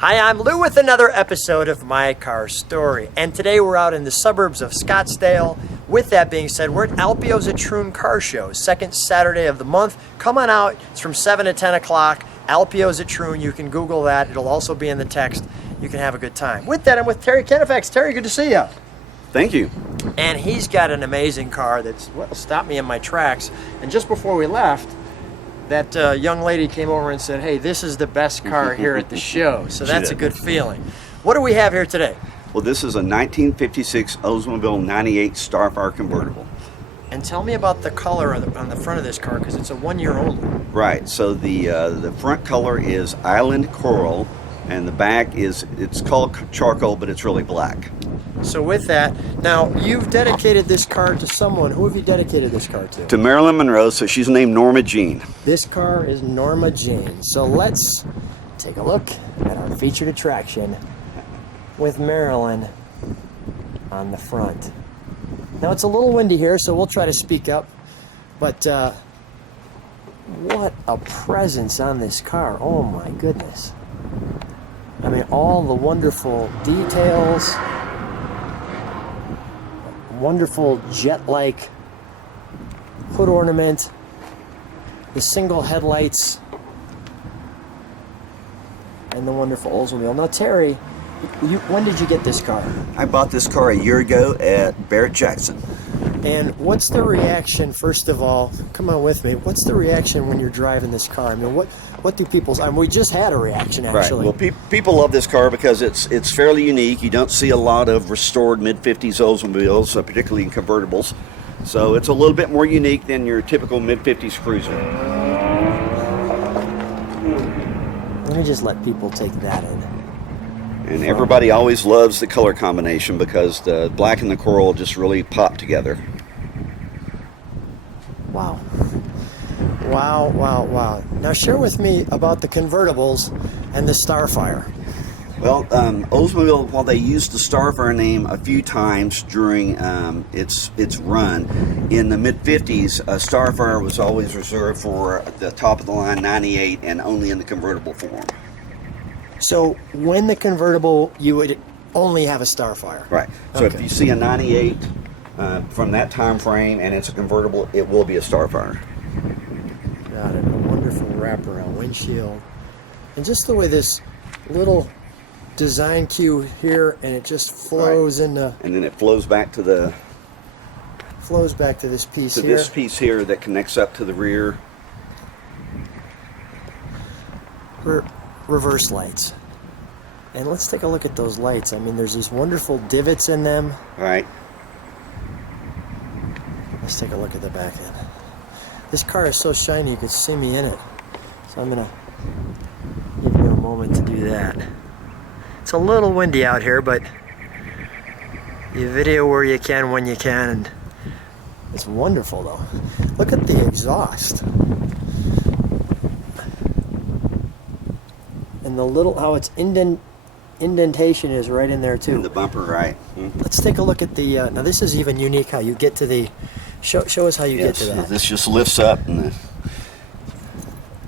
Hi, I'm Lou with another episode of My Car Story, and today we're out in the suburbs of Scottsdale. With that being said, we're at Alpio's Troon Car Show, second Saturday of the month. Come on out. It's from 7 to 10 o'clock. Alpio's at Troon. You can Google that. It'll also be in the text. You can have a good time. With that, I'm with Terry Cannefax. Terry, good to see you. Thank you. And he's got an amazing car that's stopped me in my tracks. And just before we left, that young lady came over and said, hey, this is the best car here at the show. So that's a good feeling. What do we have here today? Well, this is a 1956 Oldsmobile 98 Starfire Convertible. And tell me about the color on the front of this car, because it's a 1 year old. Right, so the front color is Island Coral, and the back it's called charcoal, but it's really black. So with that, now you've dedicated this car to someone. Who have you dedicated this car to? To Marilyn Monroe, so she's named Norma Jean. This car is Norma Jean. So let's take a look at our featured attraction with Marilyn on the front. Now it's a little windy here, so we'll try to speak up, but what a presence on this car. Oh my goodness. I mean, all the wonderful details, wonderful jet-like hood ornament, the single headlights, and the wonderful Oldsmobile. Now, Terry, when did you get this car? I bought this car a year ago at Barrett-Jackson. And what's the reaction, first of all, come on with me, what's the reaction when you're driving this car? I mean, what do people's, I mean, we just had a reaction, actually. Right. Well, people love this car because it's fairly unique. You don't see a lot of restored mid-50s Oldsmobiles, particularly in convertibles. So it's a little bit more unique than your typical mid-50s cruiser. Let me just let people take that in. And everybody always loves the color combination because the black and the coral just really pop together. Wow. Wow, wow, wow. Now share with me about the convertibles and the Starfire. Well, Oldsmobile, while they used the Starfire name a few times during its run, in the mid-50s, Starfire was always reserved for the top-of-the-line 98 and only in the convertible form. So when the convertible, you would only have a Starfire? Right. So if you see a 98 from that time frame and it's a convertible, it will be a Starfire. Got it. A wonderful wraparound windshield. And just the way this little design cue here, and it just flows into... And then it flows back to the... Flows back to this piece here. To this piece here that connects up to the rear. Reverse lights. And let's take a look at those lights. I mean, there's these wonderful divots in them. Right. Let's take a look at the back end. This car is so shiny you could see me in it. So I'm going to give you a moment to do that. It's a little windy out here, but you video where you can when you can. And it's wonderful, though. Look at the exhaust. And the little, how its indentation is right in there too. In the bumper, right. Mm-hmm. Let's take a look at the, now this is even unique how you get to the, show us how you get to that. This just lifts up. And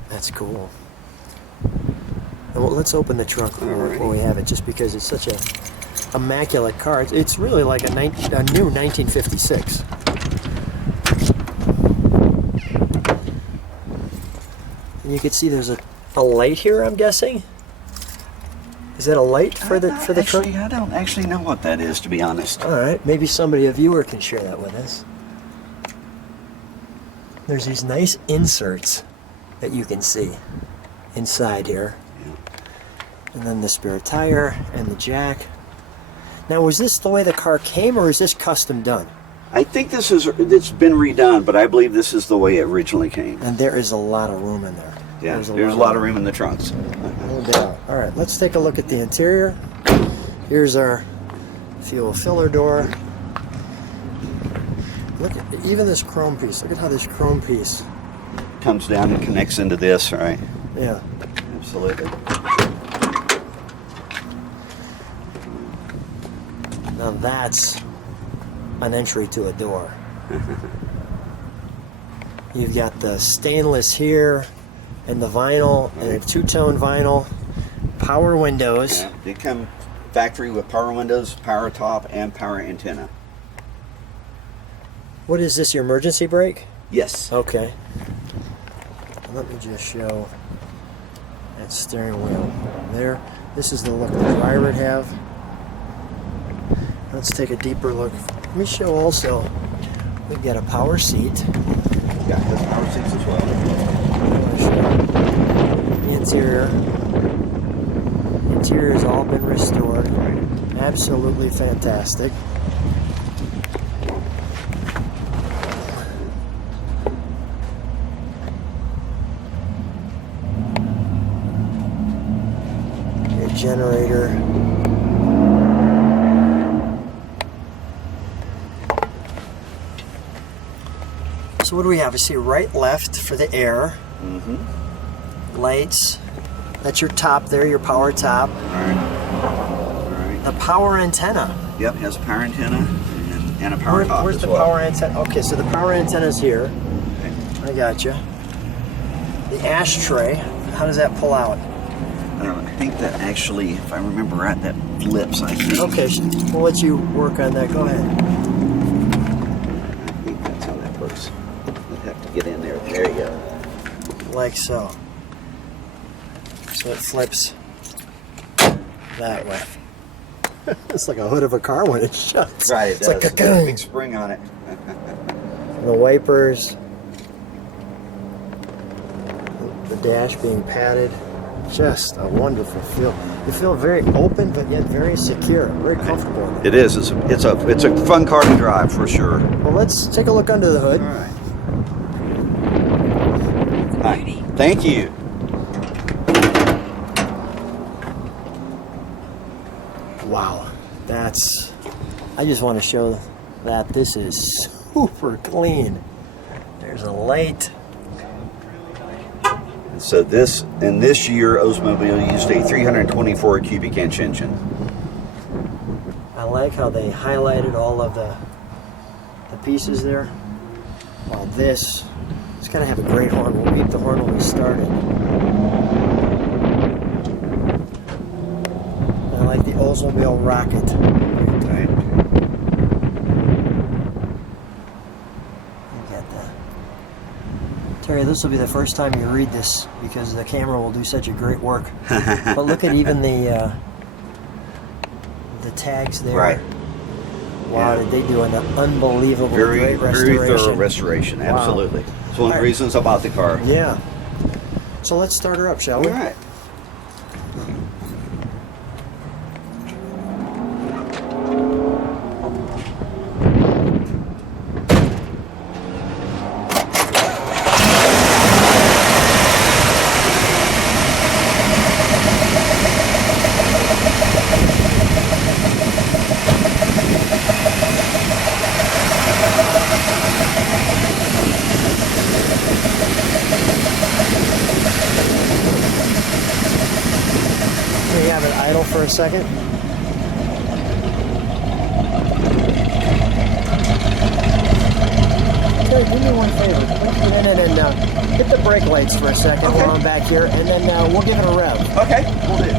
that's cool. And well, let's open the trunk before we have it, just because it's such a immaculate car. It's really like a new 1956. And you can see there's a light here, I'm guessing. Is that a light for the trunk? I don't actually know what that is, to be honest. All right, maybe a viewer can share that with us. There's these nice inserts that you can see inside here. Yeah. And then the spare tire and the jack. Now, was this the way the car came, or is this custom done? I think it's been redone, but I believe this is the way it originally came. And there is a lot of room in there. Yeah, there's a lot of room in the trunks. No doubt. All right, let's take a look at the interior. Here's our fuel filler door. Look at even this chrome piece. Look at how this chrome piece comes down and connects into this, right? Yeah. Absolutely. Now that's an entry to a door. You've got the stainless here and the vinyl and a two-tone vinyl. Power windows. Yeah, they come factory with power windows, power top, and power antenna. What is this, your emergency brake? Yes. Okay. Let me just show that steering wheel there. This is the look the driver would have. Let's take a deeper look. Let me show also, we've got a power seat. Yeah, has power seats as well. The interior. The interior has all been restored. Absolutely fantastic. Your generator. So what do we have? I see right, left for the air. Lights. That's your top there, your power top. All right. The power antenna. Yep, has a power antenna and a power top Where's as the well. power antenna? Okay, so the power antenna's here. Okay. I got you. The ashtray. How does that pull out? I think that actually, if I remember right, that flips, I think. Okay, we'll let you work on that. Go ahead. I think that's how that works. You'll have to get in there. There you go. Like so. So it flips that way. It's like a hood of a car when it shuts. Right, It's like There's a big spring on it. the wipers. The dash being padded. Just a wonderful feel. You feel very open, but yet very secure, very comfortable. It is. It's a fun car to drive for sure. Well, let's take a look under the hood. All right. Hi. Thank you. Wow, I just want to show that this is super clean. There's a light. So this year, Oldsmobile used a 324 cubic inch engine. I like how they highlighted all of the pieces there. While it's gotta have a great horn. We'll beep the horn when we start it. I like the Oldsmobile rocket. Right. You get that. Terry, this will be the first time you read this because the camera will do such a great work. But look at even the tags there. Right. Wow, Yeah. did they do an unbelievable Very great restoration. very thorough restoration. Absolutely. It's one of the reasons I bought the car. Yeah. So let's start her up, shall we? All right. Can you have it idle for a second? Terry, do me one favor. And hit the brake lights for a second while I'm back here, and then we'll give it a rev. Okay, we'll do.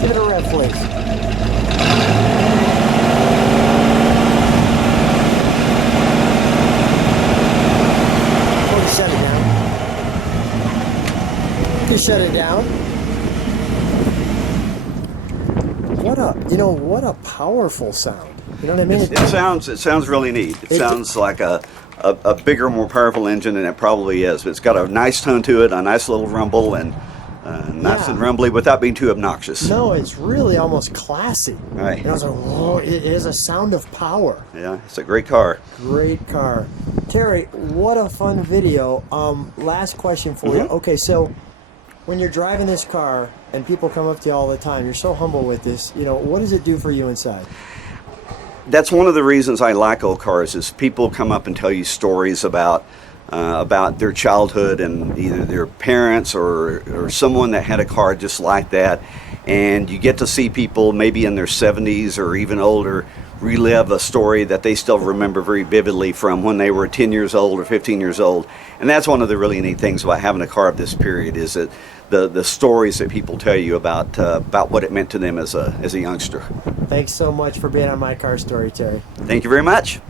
Give it a rev, please. Shut it down. You shut it down. What a powerful sound. You know what I mean? It sounds really neat. It sounds like a bigger, more powerful engine than it probably is. It's got a nice tone to it, a nice little rumble, and nice and rumbly without being too obnoxious. No, it's really almost classy. Right. And I was like, whoa, it is a sound of power. Yeah, it's a great car. Great car. Terry, what a fun video. Last question for you. Okay, so when you're driving this car and people come up to you all the time, you're so humble with this, what does it do for you inside? That's one of the reasons I like old cars is people come up and tell you stories about their childhood and either their parents or someone that had a car just like that, and you get to see people maybe in their 70s or even older relive a story that they still remember very vividly from when they were 10 years old or 15 years old. And that's one of the really neat things about having a car of this period, is that the stories that people tell you about what it meant to them as a youngster. Thanks so much for being on My Car Story, Terry. Thank you very much.